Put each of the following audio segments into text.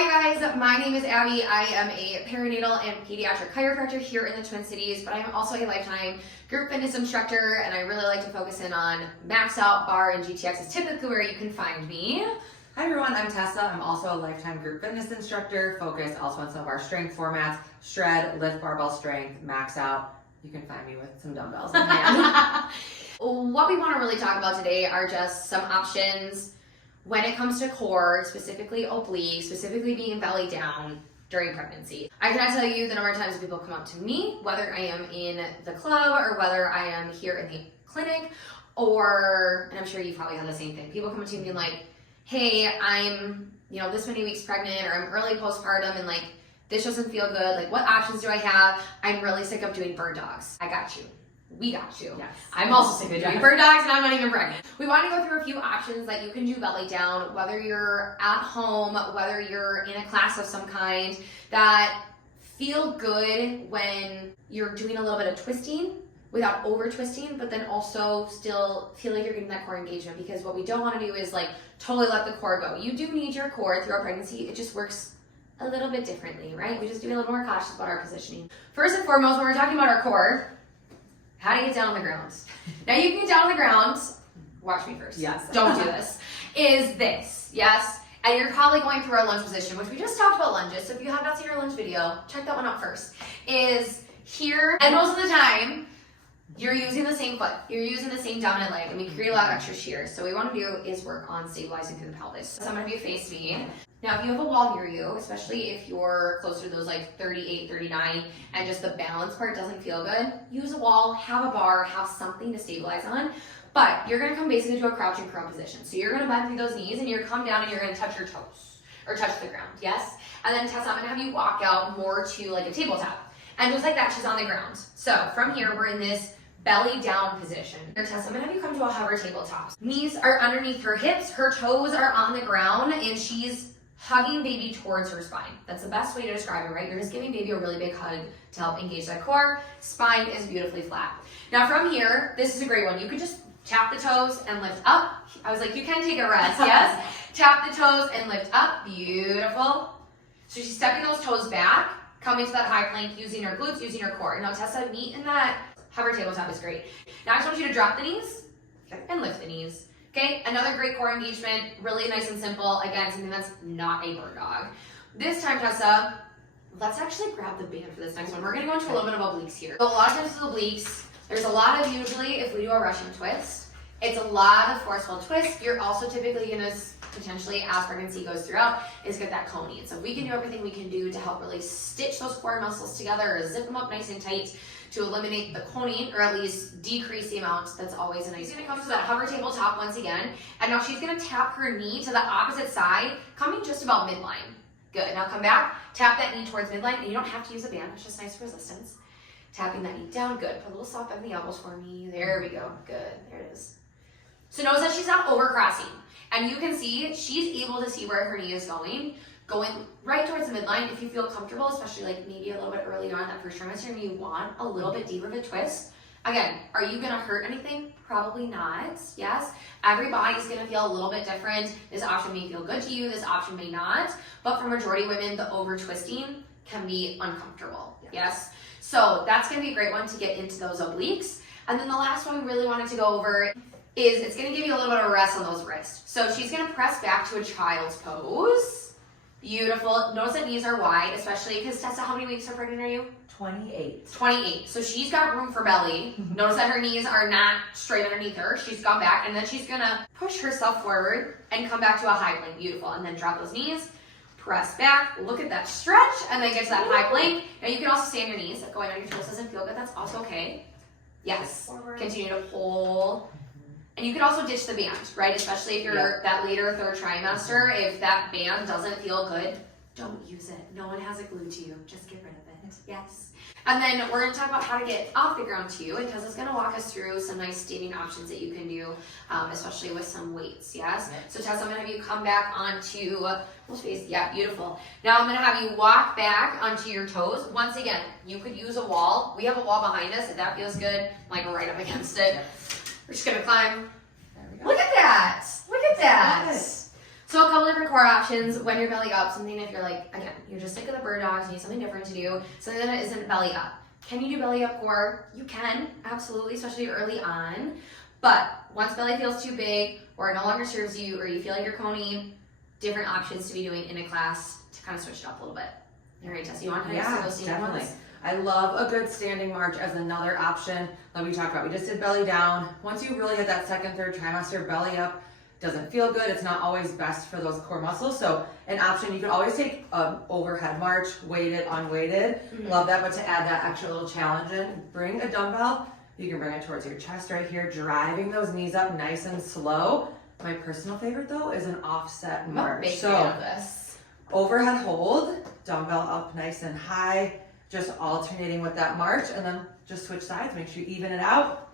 Hi you guys, my name is Abby. I am a perinatal and pediatric chiropractor here in the Twin Cities, but I'm also a lifetime group fitness instructor, and I really like to focus in on max out, bar, and GTX is typically where you can find me. Hi everyone, I'm Tessa. I'm also a lifetime group fitness instructor, focused also on some of our strength formats, shred, lift, barbell strength, max out. You can find me with some dumbbells in hand. What we want to really talk about today are just some options when it comes to core, specifically oblique, specifically being belly down during pregnancy. I cannot tell you the number of times people come up to me, whether I am in the club or whether I am here in the clinic, or, and I'm sure you probably have the same thing. People come up to me and like, hey, I'm, this many weeks pregnant, or I'm early postpartum and like, this doesn't feel good. Like, what options do I have? I'm really sick of doing bird dogs. I got you. We got you. Yes. I'm also sick of doing bird dogs and I'm not even pregnant. We want to go through a few options that you can do belly down, whether you're at home, whether you're in a class of some kind, that feel good when you're doing a little bit of twisting without over twisting, but then also still feel like you're getting that core engagement, because what we don't want to do is like totally let the core go. You do need your core throughout pregnancy. It just works a little bit differently, right? We just do a little more cautious about our positioning. First and foremost, when we're talking about our core, how to get down on the ground. Now you can get down on the ground, watch me first. Yes. Don't do this. Is this, yes? And you're probably going through our lunge position, which we just talked about lunges. So if you have not seen our lunge video, check that one out first. Is here, and most of the time, you're using the same foot. You're using the same dominant leg, and we create a lot of extra shear. So what we want to do is work on stabilizing through the pelvis. So I'm going to have you face me. Now, if you have a wall near you, especially if you're closer to those like 38, 39, and just the balance part doesn't feel good, use a wall, have a bar, have something to stabilize on. But you're going to come basically to a crouching crow position. So you're going to bend through those knees, and you're going to come down and you're going to touch your toes, or touch the ground, yes? And then Tessa, I'm going to have you walk out more to like a tabletop. And just like that, she's on the ground. So from here, we're in this belly down position. Tessa, I'm gonna have you come to a hover tabletop. Knees are underneath her hips, her toes are on the ground, and she's hugging baby towards her spine. That's the best way to describe it, right? You're just giving baby a really big hug to help engage that core. Spine is beautifully flat. Now from here, this is a great one. You could just tap the toes and lift up. I was like, you can take a rest, yes? Tap the toes and lift up, beautiful. So she's stepping those toes back, coming to that high plank, using her glutes, using her core. Now Tessa, meet in that hover tabletop is great. Now I just want you to drop the knees and lift the knees. Okay, another great core engagement, really nice and simple. Again, something that's not a bird dog. This time, Tessa, let's actually grab the band for this next one. We're gonna go into a little bit of obliques here. So a lot of times with obliques, there's a lot of, usually if we do a Russian twist, it's a lot of forceful twist. You're also typically gonna potentially, as pregnancy goes throughout, is get that coney. And so we can do everything we can do to help really stitch those core muscles together, or zip them up nice and tight, to eliminate the coning, or at least decrease the amount. That's always a nice. She's gonna come to that hover tabletop once again, and now she's gonna tap her knee to the opposite side, coming just about midline. Good, now come back, tap that knee towards midline, and you don't have to use a band, it's just nice resistance. Tapping that knee down, good. Put a little soft bend in the elbows for me. There we go, good, there it is. So notice that she's not overcrossing, and you can see she's able to see where her knee is going right towards the midline. If you feel comfortable, especially like maybe a little bit earlier on that first trimester, and you want a little bit deeper of a twist. Again, are you gonna hurt anything? Probably not, yes. Every body's gonna feel a little bit different. This option may feel good to you, this option may not, but for majority of women, the over twisting can be uncomfortable, yes? So that's gonna be a great one to get into those obliques. And then the last one we really wanted to go over is it's gonna give you a little bit of a rest on those wrists. So she's gonna press back to a child's pose. Beautiful. Notice that knees are wide, especially because Tessa, how many weeks are pregnant are you? 28. 28. So she's got room for belly. Notice that her knees are not straight underneath her. She's gone back, and then she's gonna push herself forward and come back to a high plank. Beautiful. And then drop those knees, press back, look at that stretch, and then get to that high plank. Now you can also stay on your knees. If going on your toes doesn't feel good, that's also okay. Yes. Continue to pull. And you can also ditch the band, right? Especially if you're that later third trimester. If that band doesn't feel good, don't use it. No one has it glued to you. Just get rid of it. Yes. And then we're going to talk about how to get off the ground too, and Tessa's going to walk us through some nice standing options that you can do, especially with some weights, yes? So Tessa, I'm going to have you come back onto, yeah, beautiful. Now I'm going to have you walk back onto your toes. Once again, you could use a wall. We have a wall behind us. If that feels good, like right up against it. We're just going to climb. There we go. Look at that. Look at that. So a couple different core options when you're belly up, something if you're like, again, you're just sick of the bird dogs, you need something different to do, something that isn't belly up. Can you do belly up core? You can, absolutely, especially early on. But once belly feels too big or it no longer serves you or you feel like you're coney, different options to be doing in a class to kind of switch it up a little bit. All right, Tessa, you want to Yeah, those definitely. ones? I love a good standing march as another option. Like we talked about, we just did belly down. Once you really hit that second, third trimester, belly up doesn't feel good. It's not always best for those core muscles. So an option, you can always take an overhead march, weighted, unweighted. Love that, but to add that extra little challenge in, bring a dumbbell. You can bring it towards your chest right here, driving those knees up nice and slow. My personal favorite though is an offset march. Big fan of this. Overhead hold, dumbbell up nice and high, just alternating with that march, and then just switch sides, make sure you even it out.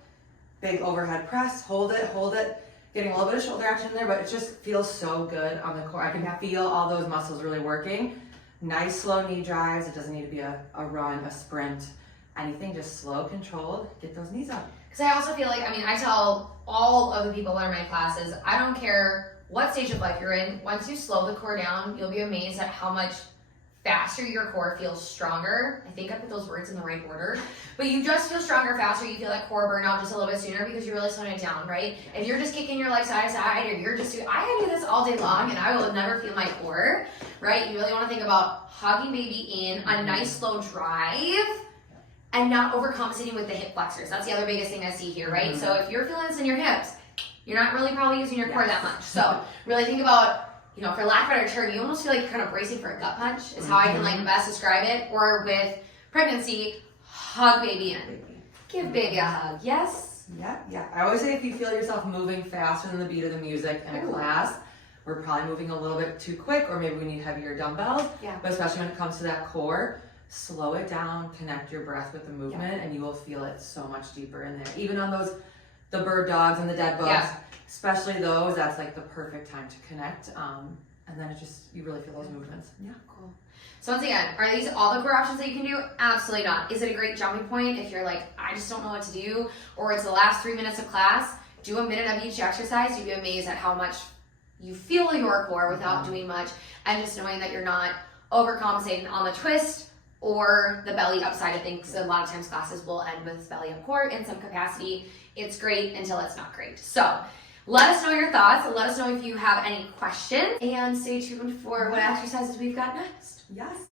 Big overhead press, hold it, getting a little bit of shoulder action there, but it just feels so good on the core. I can feel all those muscles really working. Nice slow knee drives. It doesn't need to be a run, a sprint, anything, just slow, controlled, get those knees up. Because I also feel like, I tell all of the people that are in my classes, I don't care what stage of life you're in, once you slow the core down, you'll be amazed at how much faster your core feels stronger. I think I put those words in the right order. But you just feel stronger faster. You feel that core burnout just a little bit sooner because you're really slowing it down, right? If you're just kicking your legs side to side, or you're just doing, I can do this all day long and I will never feel my core, right? You really want to think about hugging baby in, a nice slow drive, and not overcompensating with the hip flexors. That's the other biggest thing I see here, right? So if you're feeling this in your hips, you're not really probably using your core that much. So really think about, for lack of a better term, you almost feel like you're kind of bracing for a gut punch is how I can best describe it. Or with pregnancy, hug baby in. Give baby a hug, yes? Yeah. I always say if you feel yourself moving faster than the beat of the music in a class, we're probably moving a little bit too quick, or maybe we need heavier dumbbells. Yeah. But especially when it comes to that core, slow it down, connect your breath with the movement, and you will feel it so much deeper in there. Even on the bird dogs and the dead bugs, especially those, that's like the perfect time to connect. And then you really feel those movements. Yeah. Cool. So once again, are these all the core options that you can do? Absolutely not. Is it a great jumping point if you're like, I just don't know what to do, or it's the last 3 minutes of class? Do a minute of each exercise. You'd be amazed at how much you feel your core without doing much, and just knowing that you're not overcompensating on the twist or the belly up side of things. So a lot of times classes will end with belly up core in some capacity. It's great until it's not great. So let us know your thoughts. Let us know if you have any questions, and stay tuned for what exercises we've got next. Yes.